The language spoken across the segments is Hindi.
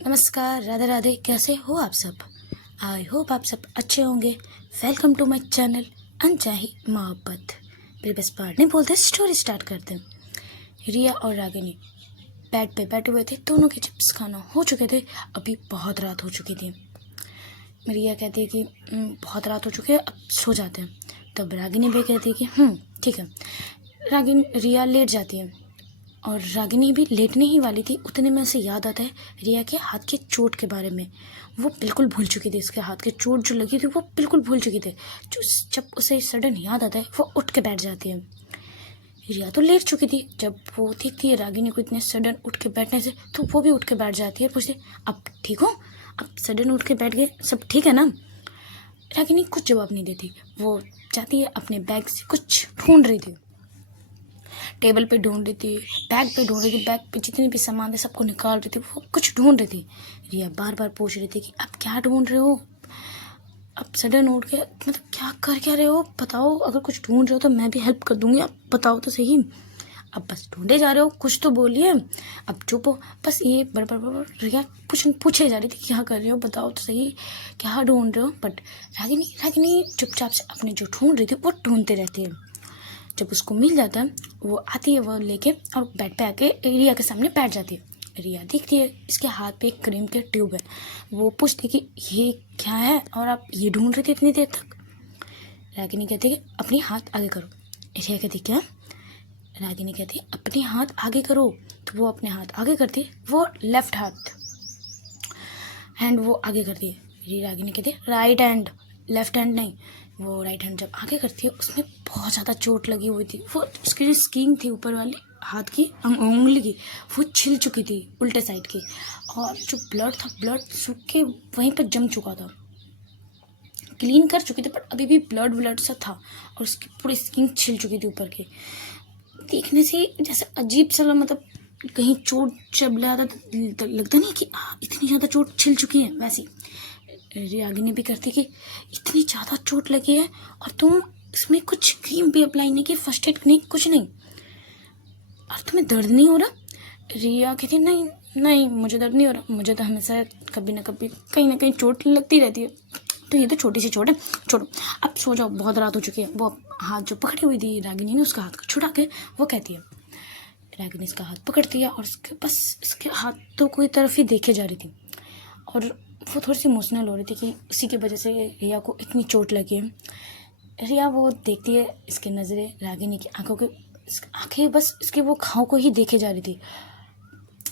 नमस्कार, राधे राधे। कैसे हो आप सब? आई होप आप सब अच्छे होंगे। वेलकम टू माय चैनल अनचाही मोहब्बत। फिर बस बात नहीं बोलते, स्टोरी स्टार्ट करते हैं। रिया और रागिनी बेड पे बैठे हुए थे। दोनों के चिप्स खाना हो चुके थे। अभी बहुत रात हो चुकी थी। रिया कहती है कि बहुत रात हो चुकी है, अब सो जाते हैं। तब रागिनी भी कहती है कि ठीक है। रिया लेट जाती है और रागिनी भी लेटने ही वाली थी। उतने में से याद आता है रिया के हाथ के चोट के बारे में। वो बिल्कुल भूल चुकी थी, इसके हाथ के चोट जो लगी थी वो बिल्कुल भूल चुकी थी। जब उसे सडन याद आता है वो उठ के बैठ जाती है। रिया तो लेट चुकी थी। जब वो देखती है रागिनी को इतने सडन उठ के बैठने से, तो वो भी उठ के बैठ जाती है। पूछती, अब ठीक हो? अब सडन उठ के बैठ गए, सब ठीक है ना? रागिनी कुछ जवाब नहीं देती। वो जाती है अपने बैग से कुछ ढूंढ रही थी। टेबल पे ढूंढ रही थी, बैग पे ढूंढ रही थी, बैग पे जितने भी सामान थे सबको निकाल रही थी। वो कुछ ढूंढ रही थी। रिया बार बार पूछ रही थी कि अब क्या ढूंढ रहे हो? अब सडन उठ के मतलब क्या रहे हो? बताओ, अगर कुछ ढूंढ रहे हो तो मैं भी हेल्प कर दूंगी। अब बताओ तो सही। अब बस ढूंढे जा रहे हो, कुछ तो बोलिए। अब चुप हो। बस ये बड़ रिया पूछे जा रही थी क्या कर रहे हो, बताओ तो सही, क्या ढूंढ रहे हो? बट रागिनी चुपचाप से अपने जो ढूंढ रही थी वो ढूंढते रहती है। जब उसको मिल जाता है वो आती है, वो लेके और बेड पे आके रिया के सामने बैठ जाती है। रिया देखती है इसके हाथ पे एक क्रीम के ट्यूब है। वो पूछती है कि ये क्या है और आप ये ढूंढ रहे थे इतनी देर तक? रागिनी कहती है कि अपनी हाथ आगे करो। रिया कहती क्या? रागिनी कहती है अपने हाथ आगे करो। तो वो अपने हाथ आगे करती है, वो लेफ्ट हैंड वो आगे करती है। रागिनी कहती है राइट हैंड, लेफ्ट हैंड नहीं। वो राइट हैंड जब आगे करती है उसमें बहुत ज़्यादा चोट लगी हुई थी। वो उसकी जो स्किन थी ऊपर वाली हाथ की उंगली की, वो छिल चुकी थी उल्टे साइड की। और जो ब्लड था, ब्लड सूख के वहीं पर जम चुका था। क्लीन कर चुकी थी बट अभी भी ब्लड सा था और उसकी पूरी स्किन छिल चुकी थी ऊपर की। देखने से जैसे अजीब सा, मतलब कहीं चोट जब लगा तो लगता नहीं कि इतनी ज़्यादा चोट छिल चुकी है। वैसी रागिनी भी करती कि इतनी ज़्यादा चोट लगी है और तुम इसमें कुछ क्रीम भी अप्लाई नहीं की, फर्स्ट एड नहीं, कुछ नहीं, और तुम्हें दर्द नहीं हो रहा? रिया कहती नहीं नहीं, मुझे दर्द नहीं हो रहा। मुझे तो हमेशा कभी ना कभी कहीं ना कहीं चोट लगती रहती है। तो ये तो छोटी सी चोट है, छोड़ो, अब सो जाओ, बहुत रात हो चुकी है। वो हाथ जो पकड़ी हुई थी रागिनी ने, उसका हाथ को छुड़ा के वो कहती है। रागिनी इसका हाथ पकड़ती है और उसके बस इसके हाथ तो कोई तरफ ही देखे जा रही थी। और वो थोड़ी सी इमोशनल हो रही थी कि उसी की वजह से रिया को इतनी चोट लगी है। रिया वो देखती है, इसकी नज़रें रागिनी की आंखों के, आंखें बस इसके वो घाव को ही देखे जा रही थी।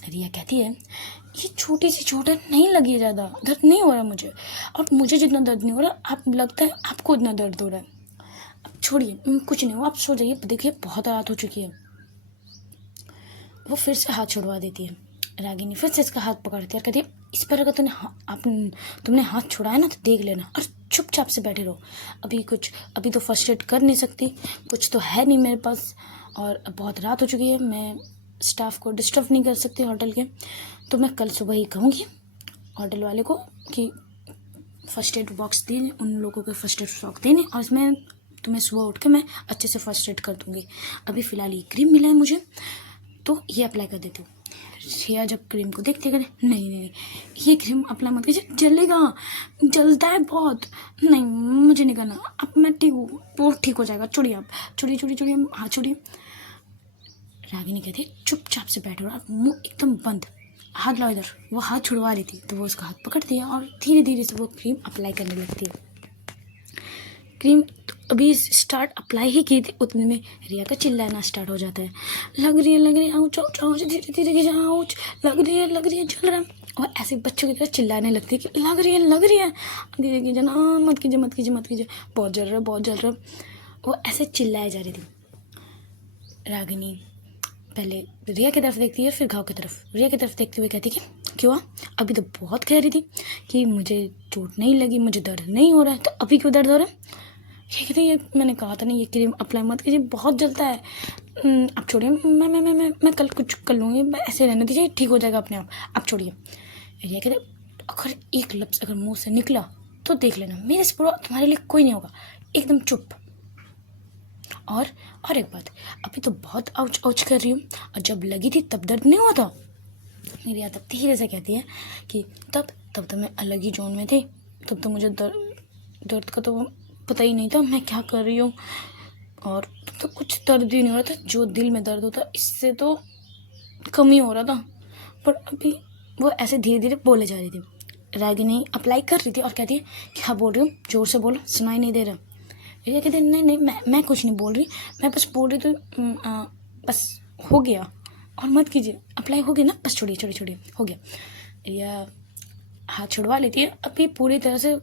रिया कहती है ये छोटी सी चोट है, नहीं लगी है, ज़्यादा दर्द नहीं हो रहा मुझे, और मुझे जितना दर्द नहीं हो रहा आप लगता है आपको इतना दर्द हो रहा है। अब छोड़िए, कुछ नहीं हो, आप सो जाइए, देखिए बहुत रात हो चुकी है। वो फिर से हाथ छुड़वा देती है। रागिनी फिर से इसका हाथ पकड़ती है और कहती है इस पर अगर तुमने हाथ छुड़ाया ना तो देख लेना और चुपचाप से बैठे रहो। अभी तो फर्स्ट एड कर नहीं सकती, कुछ तो है नहीं मेरे पास, और बहुत रात हो चुकी है, मैं स्टाफ को डिस्टर्ब नहीं कर सकती होटल के। तो मैं कल सुबह ही कहूँगी होटल वाले को कि फर्स्ट एड बॉक्स देने, उन लोगों के फर्स्ट एड स्टॉक देने, और इसमें तुम्हें सुबह उठ के मैं अच्छे से फर्स्ट एड कर दूँगी। अभी फ़िलहाल ये क्रीम मिला है मुझे, तो ये अप्लाई कर देती हूँ। श्रेया जब क्रीम को देखते हैं, नहीं, ये क्रीम अप्लाई मत कीजिए, जलेगा, जलता है बहुत, नहीं मुझे नहीं करना, अब मैं ठीक हूँ, वो ठीक हो जाएगा, छोड़िए आप, छोड़िए, हाथ छोड़िए। रागिनी कहती है चुपचाप से बैठो और मुँह एकदम बंद, हाथ लाओ इधर। वो हाथ छुड़वा रही थी तो वो उसका हाथ पकड़ती है और धीरे धीरे से वो क्रीम अप्लाई करने लगती है। क्रीम तो अभी स्टार्ट अप्लाई ही की थी, उतने में रिया का चिल्लाना स्टार्ट हो जाता है, लग रही है आउच आउच आउच, धीरे धीरे आउच, लग रही है, जल रहा है। और ऐसे बच्चों की तरह चिल्लाने लगती है कि लग रही है, धीरे कीजिए ना, मत कीजिए, बहुत जल रहा है। वो ऐसे चिल्लाए जा रही थी। रागिनी पहले रिया की तरफ देखती है, फिर घाव की तरफ। रिया की तरफ देखते हुए कहती कि क्यों? अभी तो बहुत कह रही थी कि मुझे चोट नहीं लगी, मुझे दर्द नहीं हो रहा है, तो अभी क्यों दर्द हो रहा है? ये कहती ये मैंने कहा था नहीं, ये क्रीम अप्लाई मत कीजिए, बहुत जलता है। आप छोड़िए, मैं कल कुछ कर लूँगी, ऐसे रहने दीजिए, ठीक हो जाएगा अपने आप छोड़िए। रिया कहते अगर एक लफ्ज़ अगर मुँह से निकला तो देख लेना, मेरे से बुरा तुम्हारे लिए कोई नहीं होगा, एकदम चुप। और एक बात, अभी तो बहुत आउच आउच कर रही हूँ, और जब लगी थी तब दर्द नहीं हुआ था, रिया तब धीरे से कहती है कि तब तब तो मैं अलग ही जोन में थी, तब तो मुझे दर्द का तो पता ही नहीं था मैं क्या कर रही हूँ, और तो कुछ दर्द ही नहीं हो रहा था, जो दिल में दर्द होता इससे तो कम ही हो रहा था। पर अभी वो ऐसे धीरे धीरे बोले जा रही थी। रागिनी अप्लाई कर रही थी और कहती है क्या बोल रही हूँ, जोर से बोलो, सुनाई नहीं दे रहा। रिया कहती नहीं नहीं मैं कुछ नहीं बोल रही, मैं बस बोल रही थी बस हो गया और मत कीजिए, अप्लाई हो गया ना, बस छोड़िए छोड़िए छोड़िए, हो गया। रिया हाथ छुड़वा लेती है। अभी पूरी तरह से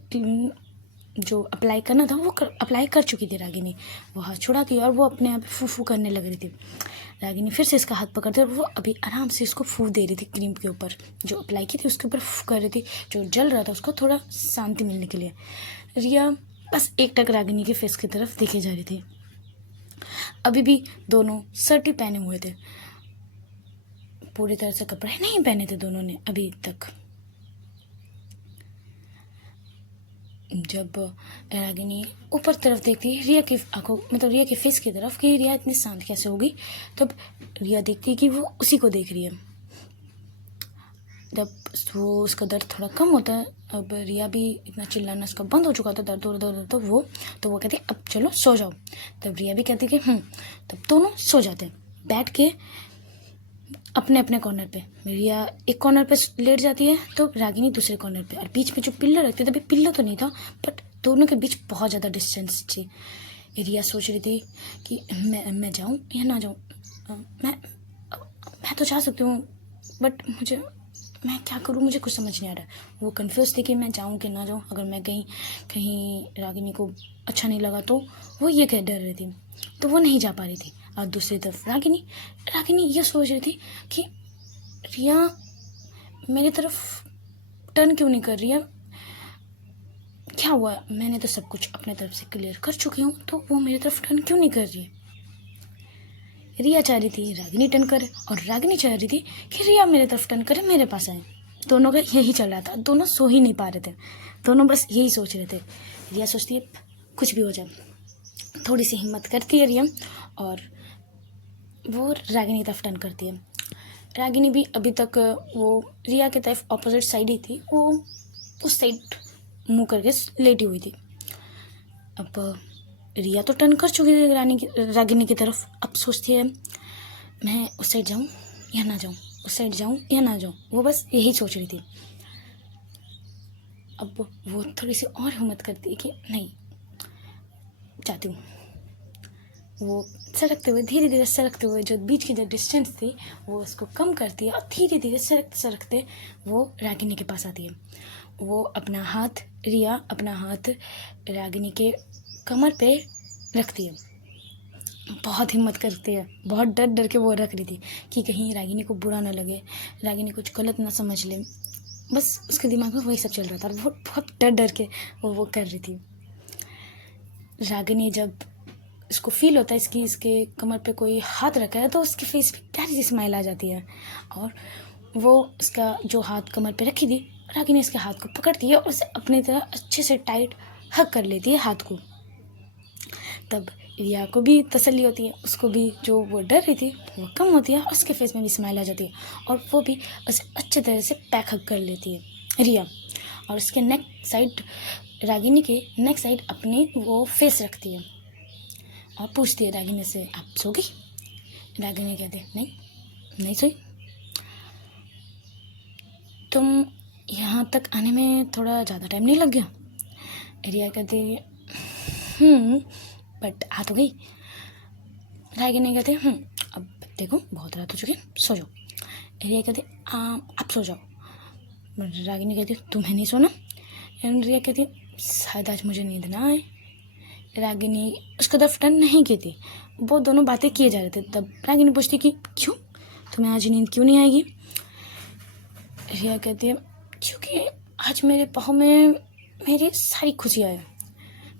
जो अप्लाई करना था वो अप्लाई कर चुकी थी रागिनी। वो हाथ छुड़ा दी और वो अपने आप फू फू करने लग रही थी। रागिनी फिर से इसका हाथ पकड़ती और वो अभी आराम से इसको फू दे रही थी क्रीम के ऊपर, जो अप्लाई की थी उसके ऊपर फू कर रही थी, जो जल रहा था उसको थोड़ा शांति मिलने के लिए। रिया बस एक टक रागिनी के फेस की तरफ देखे जा रही थी। अभी भी दोनों शर्ट ही पहने हुए थे, पूरी तरह से कपड़े नहीं पहने थे दोनों ने अभी तक। जब रागिनी ऊपर तरफ देखती है रिया की आंखों, मतलब रिया के फेस की तरफ, कि रिया इतनी शांत कैसे होगी, तब रिया देखती है कि वो उसी को देख रही है। जब वो उसका दर्द थोड़ा कम होता है, अब रिया भी इतना चिल्लाना उसका बंद हो चुका था, दर्द दर्द तो वो कहती है अब चलो सो जाओ। तब रिया भी कहती है कि तब दोनों सो जाते हैं बैठ के अपने अपने कॉर्नर पे। रिया एक कॉर्नर पे लेट जाती है तो रागिनी दूसरे कॉर्नर पे, और बीच में जो पिल्लर रखते थे, अभी पिल्लर तो नहीं था बट दोनों के बीच बहुत ज़्यादा डिस्टेंस थी। रिया सोच रही थी कि मैं जाऊँ या ना जाऊँ, मैं तो जा सकती हूँ बट मैं क्या करूँ, मुझे कुछ समझ नहीं आ रहा है। वो कन्फ्यूज़ थी कि मैं जाऊँ कि ना जाऊँ, अगर मैं कहीं रागिनी को अच्छा नहीं लगा तो वो ये कह डर रही थी, तो वो नहीं जा पा रही थी। और दूसरी तरफ रागिनी ये सोच रही थी कि रिया मेरी तरफ टर्न क्यों नहीं कर रही है, क्या हुआ, मैंने तो सब कुछ अपने तरफ से क्लियर कर चुकी हूँ, तो वो मेरी तरफ टर्न क्यों नहीं कर रही है। रिया चाह रही थी रागिनी टर्न करे और रागिनी चाह रही थी कि रिया मेरे तरफ टर्न करे, मेरे पास आए। दोनों का यही चल रहा था, दोनों सो ही नहीं पा रहे थे, दोनों बस यही सोच रहे थे। रिया सोचती है कुछ भी हो जाए, थोड़ी सी हिम्मत करती है रिया और वो रागिनी की तरफ टर्न करती है। रागिनी भी अभी तक वो रिया की तरफ ऑपोजिट साइड ही थी, वो उस साइड मुँह करके लेटी हुई थी। अब रिया तो टर्न कर चुकी थी रागिनी की तरफ, अब सोचती है मैं उस साइड जाऊँ या ना जाऊँ, उस साइड जाऊँ या ना जाऊँ, वो बस यही सोच रही थी। अब वो थोड़ी सी और हिम्मत करती है कि नहीं जाती हूँ। वो सरकते हुए धीरे धीरे सरकते हुए जो बीच की जो डिस्टेंस थी वो उसको कम करती है और धीरे धीरे सरकते सरकते वो रागिनी के पास आती है। वो रिया अपना हाथ रागिनी के कमर पे रखती है, बहुत हिम्मत करती है, बहुत डर डर के वो रख रही थी कि कहीं रागिनी को बुरा ना लगे, रागिनी कुछ गलत ना समझ ले, बस उसके दिमाग में वही सब चल रहा था और वो बहुत डर डर के वो कर रही थी। रागिनी जब इसको फील होता है इसके कमर पे कोई हाथ रखा है तो उसके फेस पे प्यारी सी स्माइल आ जाती है और वो इसका जो हाथ कमर पे रखी थी, रागिनी इसके हाथ को पकड़ती है और उसे अपनी तरह अच्छे से टाइट हग कर लेती है हाथ को। तब रिया को भी तसल्ली होती है, उसको भी जो वो डर रही थी वो कम होती है और उसके फेस में भी स्माइल आ जाती है और वो भी उसे अच्छे तरह से पैक हग कर लेती है रिया। और उसके नेक साइड, रागिनी के नेक साइड अपनी वो फेस रखती है और पूछती है रागिनी से आप सो गई। रागिनी कहती है नहीं सोई, तुम यहाँ तक आने में थोड़ा ज़्यादा टाइम नहीं लग गया। रिया कहती है बट आ तो गई। रागिनी कहते अब देखो बहुत रात हो चुकी है, सो जाओ। रिया कहती आप सो जाओ। रागिनी कहती तुम्हें नहीं सोना। रिया कहती शायद आज मुझे नींद ना आए। रागिनी उसका तरफ टर्न नहीं की थी, वो दोनों बातें किए जा रहे थे। तब रागिनी पूछती कि क्यों, तुम्हें आज नींद क्यों नहीं आएगी। रिया कहती है क्योंकि आज मेरे पाँव में मेरी सारी खुशियाँ हैं,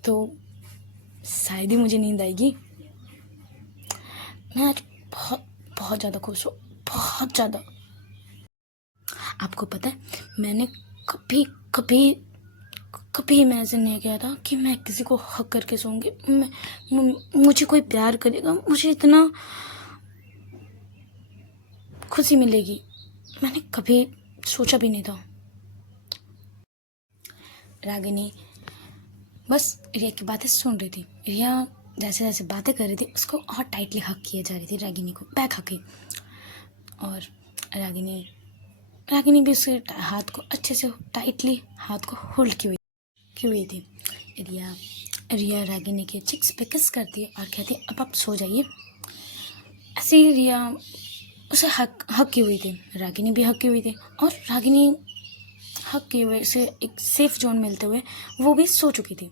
तो शायद ही मुझे नींद आएगी। मैं आज बहुत बहुत ज़्यादा खुश हूँ, बहुत ज़्यादा। आपको पता है मैंने कभी कभी कभी इमेजिन नहीं किया था कि मैं किसी को हक करके सोऊंगी, मुझे कोई प्यार करेगा, मुझे इतना खुशी मिलेगी। मैंने कभी सोचा भी नहीं था। रागिनी बस रिया की बातें सुन रही थी। रिया जैसे जैसे बातें कर रही थी उसको और टाइटली हक किए जा रही थी, रागिनी को बैक हक। और रागिनी रागिनी भी उसके हाथ को अच्छे से टाइटली हाथ को होल्ड की हुई थी। रिया रिया रागिनी के चिक्स पे किस करती है और कहती है अब आप सो जाइए। ऐसे ही रिया उसे हक की हुई थी, रागिनी भी हक की हुई थी। और रागिनी हक की वजह से एक सेफ जोन मिलते हुए वो भी सो चुकी थी।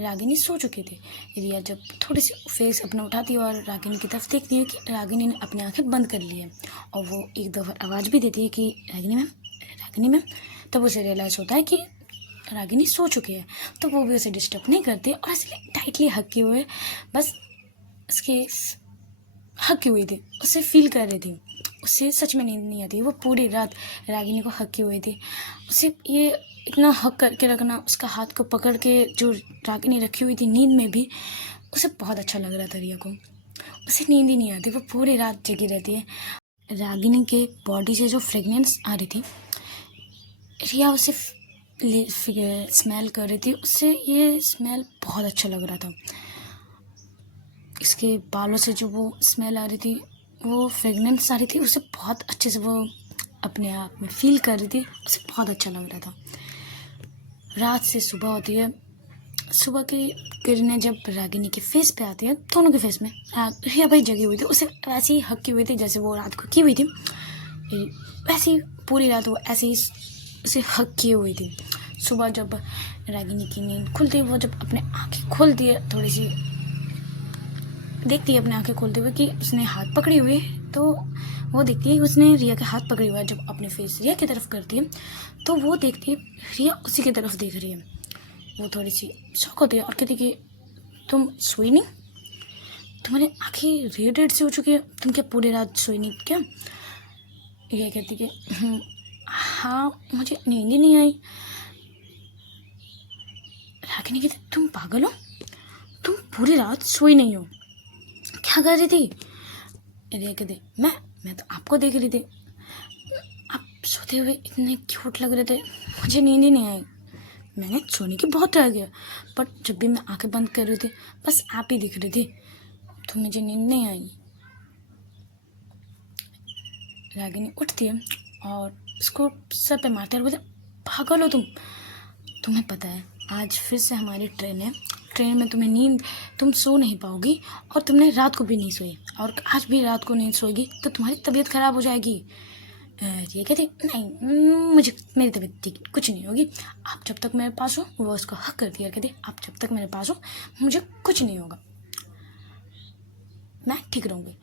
रागिनी सो चुकी थी। रिया जब थोड़ी सी फेस अपना उठाती है और रागिनी की तरफ देखती है कि रागिनी ने अपनी आंखें बंद कर ली है, और वो एक दफ़ा आवाज़ भी देती है कि रागिनी मैम। तब उसे रियलाइज़ होता है कि रागिनी सो चुकी है। तो वो भी उसे डिस्टर्ब नहीं करती और इसलिए टाइटली हक किए हुए बस उसके हक की हुई थी, उसे फील कर रही थी। उसे सच में नींद नहीं आती, वो पूरी रात रागिनी को हक की हुई थी। उसे ये इतना हक करके रखना, उसका हाथ को पकड़ के जो रागिनी रखी हुई थी नींद में भी, उसे बहुत अच्छा लग रहा था रिया को। उसे नींद ही नहीं आती, वो पूरी रात जगी रहती है। रागिनी के बॉडी से जो फ्रेगनेंस आ रही थी, रिया उसे स्मेल कर रही थी, उससे ये स्मेल बहुत अच्छा लग रहा था। इसके बालों से जो वो स्मेल आ रही थी, वो फ्रेगनेंस आ रही थी, उसे बहुत अच्छे से वो अपने आप में फील कर रही थी, उसे बहुत अच्छा लग रहा था। रात से सुबह होती है, सुबह की किरणें जब रागिनी के फेस पे आती है, दोनों के फेस में, रिया भाई जगी हुई थी, उसे ऐसी ही हक की हुई थी जैसे वो रात को की हुई थी, वैसे ही पूरी रात वो ऐसे ही उसे हक की हुई थी। सुबह जब रागिनी की नींद खुलती है, वो जब अपने आँखें खोलती है, थोड़ी सी देखती है अपने आंखें खोलते हुए कि उसने हाथ पकड़ी हुई है, तो वो देखती है कि उसने रिया के हाथ पकड़े हुआ है। जब अपने फेस रिया की तरफ करती है तो वो देखती है रिया उसी की तरफ देख रही है। वो थोड़ी सी शॉक होती है और कहती कि तुम सोई नहीं, तुम्हारी आंखें रेड रेड से हो चुकी है, तुम क्या पूरी रात सोई नहीं क्या? रिया कहती कि हाँ मुझे नींद ही नहीं आई। रागिनी कहती तुम पागल हो, तुम पूरी रात सोई नहीं हो, क्या कर रही थी? रिया कहती मैं तो आपको देख रही थी, आप सोते हुए इतने क्यूट लग रहे थे, मुझे नींद ही नहीं आई। मैंने सोने की बहुत ट्राई किया, बट जब भी मैं आंखें बंद कर रही थी बस आप ही दिख रही थी, तो मुझे नींद नहीं आई। रागिनी उठती है और उसको सर पे मारते हुए बोलते पागल हो तुम्हें पता है आज फिर से हमारी ट्रेन है, ट्रेन में तुम सो नहीं पाओगी, और तुमने रात को भी नहीं सोई, और आज भी रात को नहीं सोएगी तो तुम्हारी तबीयत ख़राब हो जाएगी। ये कहती नहीं, मुझे मेरी तबीयत ठीक कुछ नहीं होगी, आप जब तक मेरे पास हो। वो उसको हक कर दिया, कहती आप जब तक मेरे पास हो मुझे कुछ नहीं होगा, मैं ठीक रहूँगी।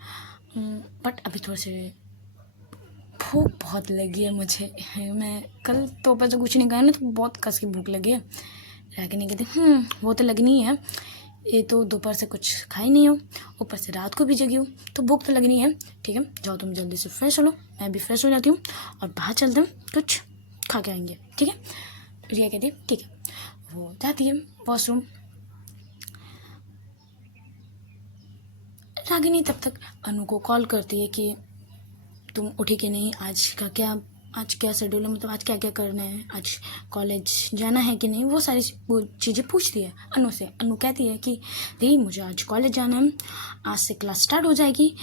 बट अभी थोड़े से भूख बहुत लगी है मुझे, मैं कल दोपहर से कुछ नहीं खाया ना, तो बहुत कस की भूख लगी है। रागिनी कहती वो तो लगनी है, ये तो दोपहर से कुछ खाई नहीं हो, ऊपर से रात को भी जगी हूँ, तो भूख तो लगनी है। ठीक है जाओ तुम जल्दी से फ्रेश हो लो, मैं भी फ्रेश हो जाती हूँ और बाहर चलते हैं, कुछ खा के आएंगे, ठीक है? रिया कहती है ठीक है। वो जाती है वॉशरूम। रागिनी तब तक अनु को कॉल करती है कि तुम उठी कि नहीं, आज क्या शेड्यूल है, मतलब आज क्या क्या करना है, आज कॉलेज जाना है कि नहीं, वो सारी वो चीज़ें पूछती है अनु से। अनु कहती है कि दी मुझे आज कॉलेज जाना है, आज से क्लास स्टार्ट हो जाएगी,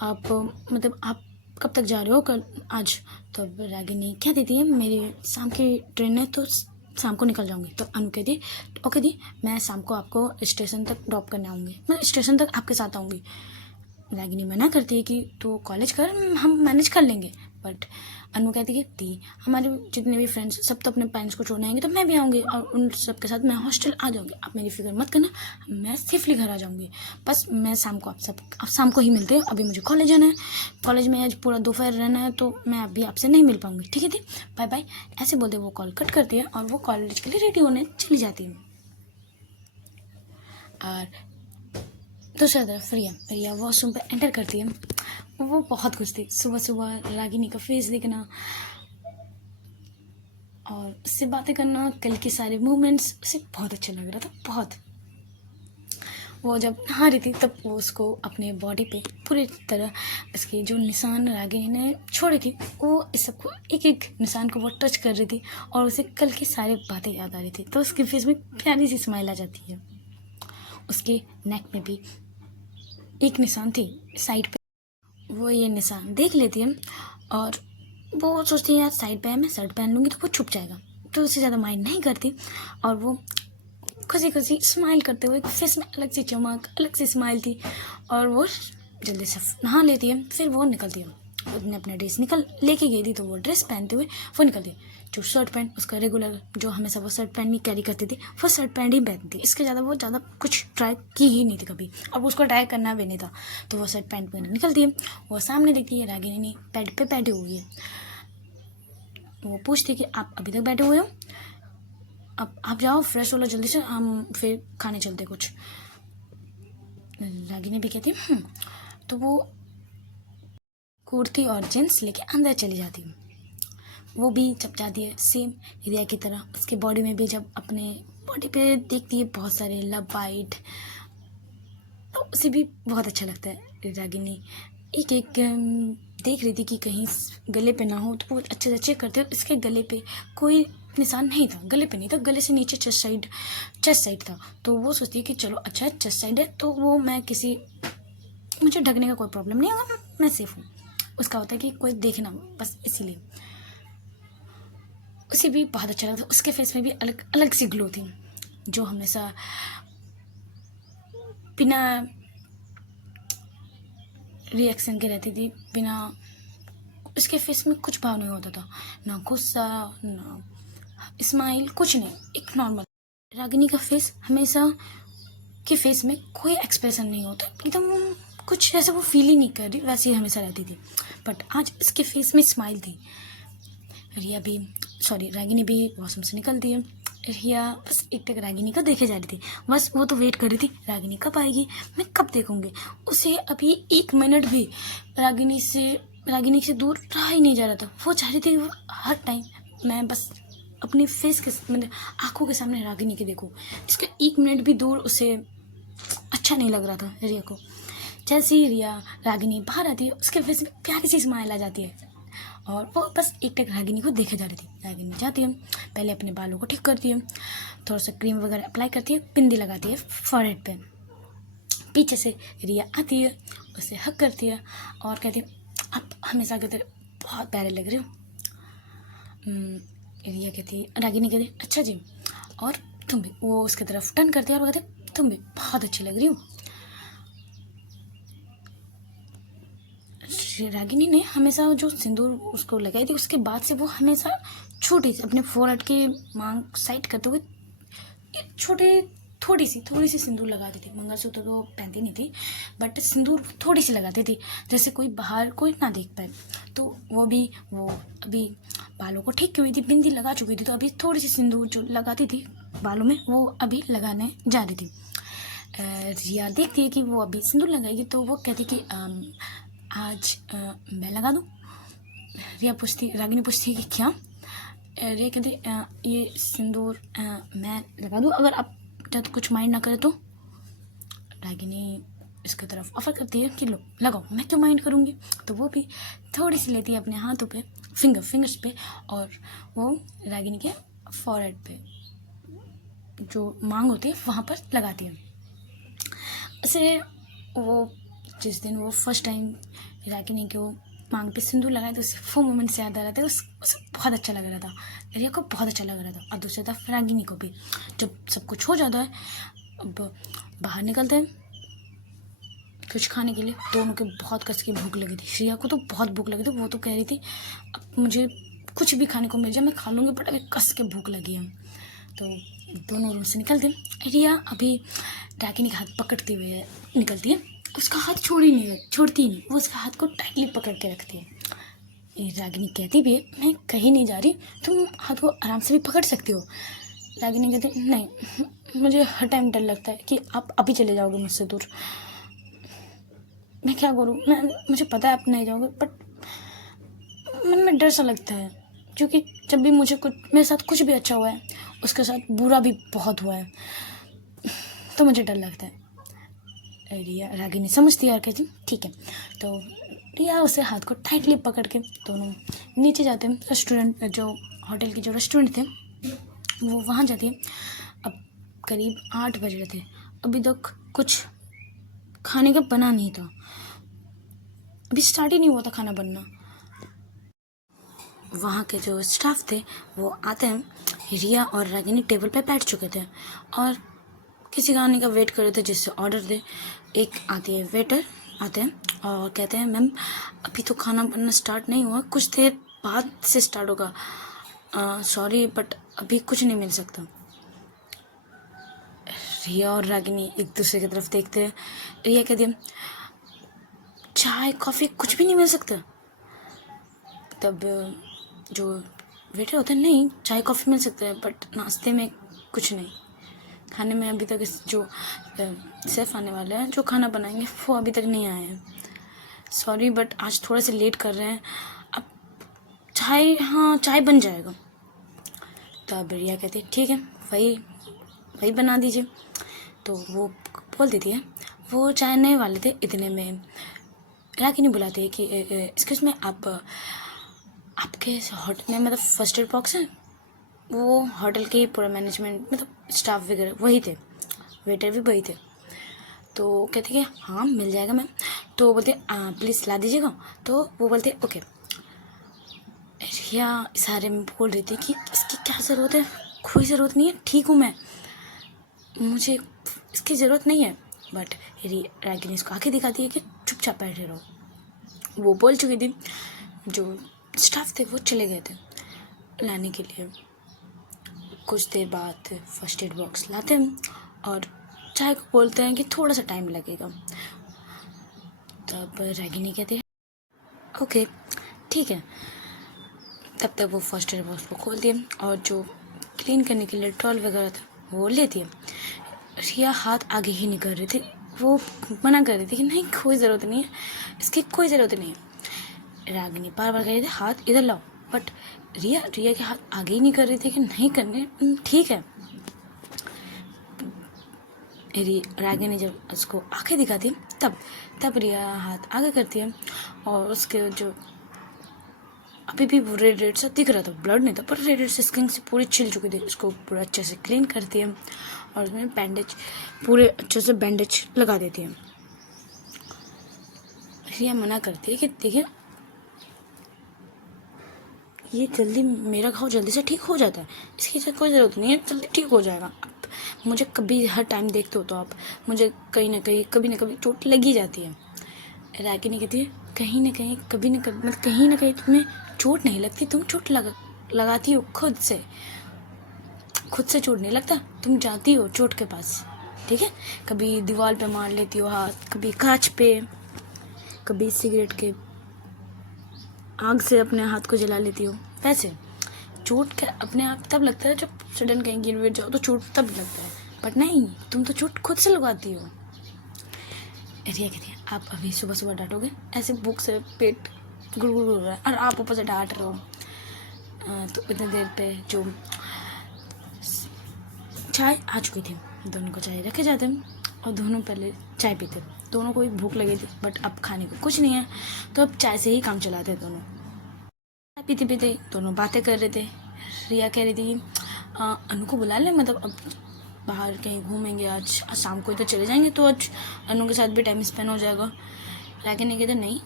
आप मतलब आप कब तक जा रहे हो कल आज? तो रागिनी कह देती है मेरी शाम की ट्रेन है, तो शाम को निकल जाऊंगी। तो अनु कहती है ओके दी, मैं शाम को आपको स्टेशन तक ड्रॉप करने आऊँगी, मैं स्टेशन तक आपके साथ आऊँगी। रागिनी मना करती है कि तो कॉलेज कर, हम मैनेज कर लेंगे। बट अनु कहती है दी हमारे जितने भी फ्रेंड्स सब तो अपने पेरेंट्स को छोड़ने आएंगे, तो मैं भी आऊँगी और उन सब के साथ मैं हॉस्टल आ जाऊँगी, आप मेरी फिक्र मत करना, मैं सेफली घर आ जाऊँगी। बस मैं शाम को आप शाम को ही मिलते हैं, अभी मुझे कॉलेज जाना है, कॉलेज में आज पूरा दोपहर रहना है, तो मैं अभी आपसे नहीं मिल पाऊँगी, ठीक है दी, बाय बाय। ऐसे बोलते वो कॉल कट करती है और वो कॉलेज के लिए रेडी होने चली जाती है। और दूसरा तरफ रिया वॉशरूम पर एंटर करती है। वो बहुत खुश थी, सुबह सुबह रागिनी का फेस देखना और उससे बातें करना, कल के सारे मूवमेंट्स, उसे बहुत अच्छा लग रहा था, बहुत। वो जब नहा रही थी तब वो उसको अपने बॉडी पे पूरी तरह इसके जो निशान रागिनी ने छोड़ी थी, वो इस सबको एक एक निशान को वो टच कर रही थी और उसे कल की सारी बातें याद आ रही थी। तो उसके फेस में प्यारी सी स्माइल आ जाती है। उसके नेक में भी एक निशान थी साइड पे, वो ये निशान देख लेती है और वो सोचती है यार साइड पे है, मैं शर्ट पहन लूँगी तो वो छुप जाएगा, तो उससे ज़्यादा माइंड नहीं करती और वो खुशी खुशी स्माइल करते हुए फेस में अलग सी चमक, अलग सी स्माइल थी और वो जल्दी से नहा लेती है। फिर वो निकलती है, उसने अपना ड्रेस लेके गई थी तो वो ड्रेस पहनते हुए वो निकलती है। जो शर्ट पैंट उसका रेगुलर जो हमेशा वो शर्ट पैंट भी कैरी करती थी, वो शर्ट पैंट ही पहनती थी। इसके ज़्यादा वो ज़्यादा कुछ ट्राई की ही नहीं थी कभी, अब उसको ट्राई करना भी नहीं था। तो वो शर्ट पैंट पहने निकलती है। वो सामने देखती है रागिनी बेड पे बैठी हुई है। वो पूछती है कि आप अभी तक बैठे हुए हो, अब आप जाओ फ्रेश हो लो जल्दी से, हम फिर खाने चलते कुछ। रागिनी भी कहती है तो वो कुर्ती और जींस लेके अंदर चली जाती है। वो भी जब जाती है सेम रिया की तरह, उसके बॉडी में भी जब अपने बॉडी पे देखती है बहुत सारे लव बाइट, तो उसे भी बहुत अच्छा लगता है। रागिनी एक एक देख रही थी कि कहीं गले पे ना हो, तो वो अच्छे से चेक करते हो। इसके गले पे कोई निशान नहीं था, गले पे नहीं था, गले से नीचे चेस्ट साइड था। तो वो सोचती है कि चलो अच्छा है चेस्ट साइड है तो वो मुझे ढकने का कोई प्रॉब्लम नहीं होगा, मैं सेफ हूँ। उसका होता है कि कोई देखना बस, इसीलिए उसे भी बहुत अच्छा लगा था। उसके फेस में भी अलग अलग सी ग्लो थी, जो हमेशा बिना रिएक्शन के रहती थी, बिना उसके फेस में कुछ भाव नहीं होता था, ना गुस्सा ना स्माइल, कुछ नहीं, एक नॉर्मल। रागिनी का फेस हमेशा के फेस में कोई एक्सप्रेशन नहीं होता, एकदम कुछ ऐसा वो फील ही नहीं कर रही, वैसे ही हमेशा रहती थी। बट आज इसके फेस में स्माइल थी। रागिनी भी वॉशरूम से निकलती है। रिया बस एक टक रागिनी को देखे जा रही थी, बस वो तो वेट कर रही थी रागिनी कब आएगी, मैं कब देखूंगी उसे। अभी 1 मिनट भी रागिनी से दूर रहा ही नहीं जा रहा था। वो चाह रही थी हर टाइम मैं बस अपनी फेस के मतलब आंखों के सामने रागिनी के देखूं। इसके 1 मिनट भी दूर उसे अच्छा नहीं लग रहा था रिया को। जैसे ही रिया रागिनी बाहर आती है, उसके फेस में प्यारी सी स्माइल आ जाती है और वो बस एक टक रागिनी को देखे जा रही थी। रागिनी जाती है, पहले अपने बालों को ठीक करती है, थोड़ा सा क्रीम वगैरह अप्लाई करती है, बिंदी लगाती है फॉरहेड पे। पीछे से रिया आती है, उसे हक करती है और कहती है आप हमेशा कहते बहुत प्यारे लग रहे हो। रागिनी कहती अच्छा जी, और तुम भी। वो उसकी तरफ टर्न करती है और कहते तुम भी बहुत अच्छी लग रही हो। रागिनी ने हमेशा जो सिंदूर उसको लगाई थी, उसके बाद से वो हमेशा छोटी सी अपने फोरहेड के मांग साइड करते हुए थोड़ी सी सिंदूर लगाती थी। मंगलसूत्र तो पहनती नहीं थी, बट सिंदूर थोड़ी सी लगाती थी, जैसे कोई बाहर कोई ना देख पाए। तो वो अभी बालों को ठीक की हुई थी, बिंदी लगा चुकी थी, तो अभी थोड़ी सी सिंदूर जो लगाती थी बालों में वो अभी लगाने जा रही थी। रिया देखती है कि वो अभी सिंदूर लगाएगी, तो वो कहती कि आज मैं लगा दूँ। रागिनी पूछती है कि क्या। रिया कहती ये सिंदूर मैं लगा दूँ अगर आप जब कुछ माइंड ना करे तो। रागिनी इसकी तरफ ऑफर करती है कि लो लगाओ, मैं क्यों माइंड करूँगी। तो वो भी थोड़ी सी लेती है अपने हाथों पे फिंगर्स पे और वो रागिनी के फॉरहेड पे जो मांग होती है वहाँ पर लगाती है। ऐसे वो जिस दिन वो फर्स्ट टाइम रागिनी को मांग पे सिंदूर लगाए तो उसे वो मोमेंट से याद आ रहा था। उसे बहुत अच्छा लग रहा था, रिया को बहुत अच्छा लग रहा था और दूसरी तरफ रागिनी को भी। जब सब कुछ हो जाता है, अब बाहर निकलते हैं कुछ खाने के लिए। दोनों के बहुत कस की भूख लगी थी। रिया को तो बहुत भूख लगी थी, वो तो कह रही थी अब मुझे कुछ भी खाने को मिल जाए मैं खा लूँगी, बट अभी कस के भूख लगी है। तो दोनों रूम से निकलते हैं। रिया अभी रागिनी का हाथ पकड़ते हुए निकलती है, उसका हाथ छोड़ती ही नहीं, वो उसका हाथ को टाइटली पकड़ के रखती है। रागिनी कहती भी है मैं कहीं नहीं जा रही, तुम हाथ को आराम से भी पकड़ सकती हो। रागिनी कहती नहीं, मुझे हर टाइम डर लगता है कि आप अभी चले जाओगे मुझसे दूर। मैं क्या करूँ, मुझे पता है आप नहीं जाओगे, बट मन में डर सा लगता है, क्योंकि जब भी मेरे साथ कुछ भी अच्छा हुआ है उसके साथ बुरा भी बहुत हुआ है, तो मुझे डर लगता है। रिया रागिनी समझती है और कहती ठीक है। तो रिया उसे हाथ को टाइटली पकड़ के दोनों नीचे जाते हैं। रेस्टोरेंट जो होटल की जो रेस्टोरेंट थे वो वहाँ जाती है। अब करीब 8 बज रहे थे, अभी तक कुछ खाने का बना नहीं था, अभी स्टार्ट ही नहीं हुआ था खाना बनना। वहाँ के जो स्टाफ थे वो आते हैं, रिया और रागिनी टेबल पे बैठ चुके थे और किसी गाने का वेट कर रहे थे जिससे ऑर्डर दे। एक आती है वेटर आते हैं और कहते हैं मैम अभी तो खाना बनना स्टार्ट नहीं हुआ, कुछ देर बाद से स्टार्ट होगा, सॉरी बट अभी कुछ नहीं मिल सकता। रिया और रागिनी एक दूसरे की तरफ देखते हैं। रिया कहती है चाय कॉफ़ी कुछ भी नहीं मिल सकता। तब जो वेटर होता है नहीं चाय कॉफ़ी मिल सकता है बट नाश्ते में कुछ नहीं, खाने में अभी तक जो शेफ़ आने वाले हैं जो खाना बनाएंगे वो अभी तक नहीं आए हैं, सॉरी बट आज थोड़ा सा लेट कर रहे हैं, अब चाय हाँ चाय बन जाएगा। तब रिया कहती है ठीक है वही वही बना दीजिए। तो वो बोल देती है वो चाय नहीं वाले थे, इतने में रागिनी बुलाती है कि एक्सक्यूज़ में आपके होटल में मतलब फर्स्ट एड बॉक्स है। वो होटल के पूरा मैनेजमेंट मतलब स्टाफ वगैरह वही थे, वेटर भी वही थे। तो कहते कि हाँ मिल जाएगा मैम। तो बोलते प्लीज़ ला दीजिएगा। तो वो बोलते ओके। रिया इशारे में बोल रही थी कि इसकी क्या ज़रूरत है, कोई ज़रूरत नहीं है, ठीक हूँ मैं, मुझे इसकी ज़रूरत नहीं है। बट रागिनी इसको आके दिखाती है कि चुपचाप बैठे रहो। वो बोल चुकी थी, जो स्टाफ थे वो चले गए थे लाने के लिए। कुछ देर बाद फर्स्ट एड बॉक्स लाते हैं और चाय को बोलते हैं कि थोड़ा सा टाइम लगेगा। तब रागिनी कहती है ओके ठीक है। तब तक वो फर्स्ट एड बॉक्स को खोलती है और जो क्लीन करने के लिए टॉल वगैरह था वो लेती है। रिया हाथ आगे ही नहीं कर रही थी, वो मना कर रही थी कि नहीं कोई ज़रूरत नहीं है, इसकी कोई ज़रूरत नहीं है। रागिनी बार बार कह रही थी हाथ इधर लाओ, बट रिया के हाथ आगे ही नहीं कर रही थी कि नहीं करने, ठीक है। रागिनी जब उसको आंखें दिखाती तब रिया हाथ आगे करती है और उसके जो अभी भी रेड रेड सा दिख रहा था, ब्लड नहीं था पर रेड रेड से स्किन से पूरी छिल चुकी थी, उसको पूरा अच्छे से क्लीन करती है और उसमें बैंडेज पूरे अच्छे से बैंडेज लगा देती है। रिया मना करती है कि देखिए ये जल्दी मेरा घाव जल्दी से ठीक हो जाता है, इसकी कोई ज़रूरत नहीं है, जल्दी ठीक हो जाएगा। अब मुझे कभी हर टाइम देखते हो तो आप मुझे कहीं ना कहीं कभी ना कभी चोट लगी जाती है। रागिनी कहती है कहीं ना कहीं कभी ना कभी मतलब कहीं ना कहीं तुम्हें चोट नहीं लगती, तुम चोट लगाती हो खुद से चोट नहीं लगता, तुम जाती हो चोट के पास, ठीक है। कभी दीवार पे मार लेती हो हाथ, कभी कांच पे, कभी सिगरेट के आग से अपने हाथ को जला लेती हो। वैसे चोट के अपने आप तब लगता है जब सडन कहीं गिर गिर जाओ तो चोट तब लगता है, बट नहीं तुम तो चोट खुद से लगाती हो। रिया कहती है आप अभी सुबह सुबह डांटोगे, ऐसे भूख से पेट गुड़गुड़ हो रहा है और आप ऊपर से डांट रहे हो। तो इतनी देर पे जो चाय आ चुकी थी, दोनों को चाय रखे जाते हैं और दोनों पहले चाय पीते। दोनों को भी भूख लगी थी बट अब खाने को कुछ नहीं है तो अब चाय से ही काम चलाते दोनों। चाय पीते पीते दोनों बातें कर रहे थे। रिया कह रही थी अनु को बुला ले, मतलब अब बाहर कहीं घूमेंगे, आज शाम को तो चले जाएंगे तो आज अनु के साथ भी टाइम स्पेंड हो जाएगा। रागिनी कहते नहीं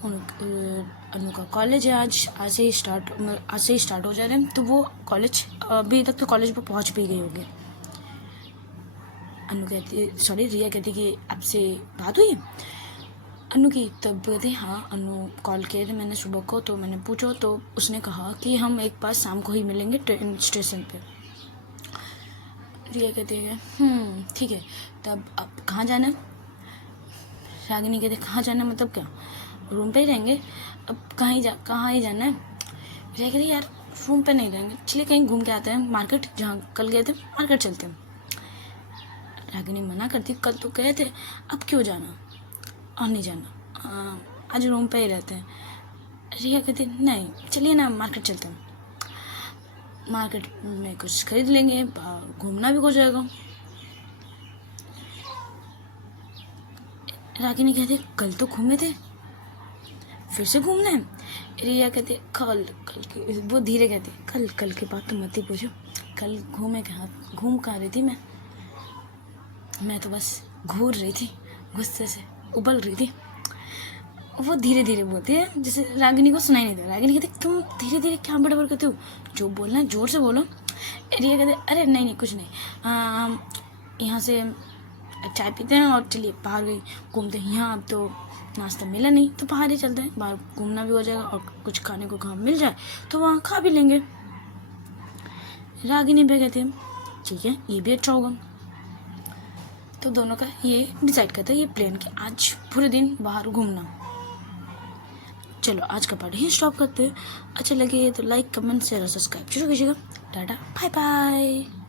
अनु का कॉलेज है, आज से ही स्टार्ट हो जाएगा, तो वो कॉलेज अभी तक तो कॉलेज पर पहुंच भी गई होगी। अनु कहती सॉरी रिया कहती कि आपसे बात हुई अनु की। तब कहते हाँ अनु कॉल किए थे मैंने सुबह को, तो मैंने पूछा तो उसने कहा कि हम एक बार शाम को ही मिलेंगे ट्रेन स्टेशन पे। रिया कहती है ठीक है। तब अब कहाँ जाना है? रागिनी कहते कहाँ जाना मतलब क्या, रूम पे ही रहेंगे, अब कहाँ ही जाना है? रिया कहती यार रूम पे नहीं रहेंगे, चलिए कहीं घूम के आते हैं, मार्केट जहाँ कल गए थे मार्केट चलते हैं। रागिनी मना करती कल तो गए थे, अब क्यों जाना और नहीं जाना, आज रूम पे ही रहते हैं। रिया कहती नहीं चलिए ना मार्केट चलते हैं, मार्केट में कुछ खरीद लेंगे, घूमना भी हो जाएगा। रागिनी कहते कल तो घूमे थे, फिर से घूमना है। रिया कहते कल कल की, वो धीरे कहते कल कल के बाद तो मत ही पूछो, कल घूमे कहाँ, घूम कहाँ रही थी मैं तो बस घूर रही थी, गुस्से से उबल रही थी। वो धीरे धीरे बोलती है जैसे रागिनी को सुनाई नहीं दे। रागिनी कहते तुम धीरे धीरे क्या बड़बड़ करते हो, जो बोलना है जोर से बोलो। रिया कहते अरे नहीं नहीं कुछ नहीं, यहाँ से चाय पीते हैं और चलिए बाहर गई घूमते हैं। यहाँ अब तो नाश्ता मिला नहीं तो बाहर ही चलते हैं, बाहर घूमना भी हो जाएगा और कुछ खाने को कहाँ मिल जाए तो वहाँ खा भी लेंगे। रागिनी भी कहते हैं ठीक है ये भी अच्छा होगा। तो दोनों का ये डिसाइड करता है ये प्लान कि आज पूरे दिन बाहर घूमना। चलो आज का पार्ट ही स्टॉप करते हैं। अच्छा लगे तो लाइक कमेंट शेयर और सब्सक्राइब जरूर कीजिएगा। टाटा बाय बाय।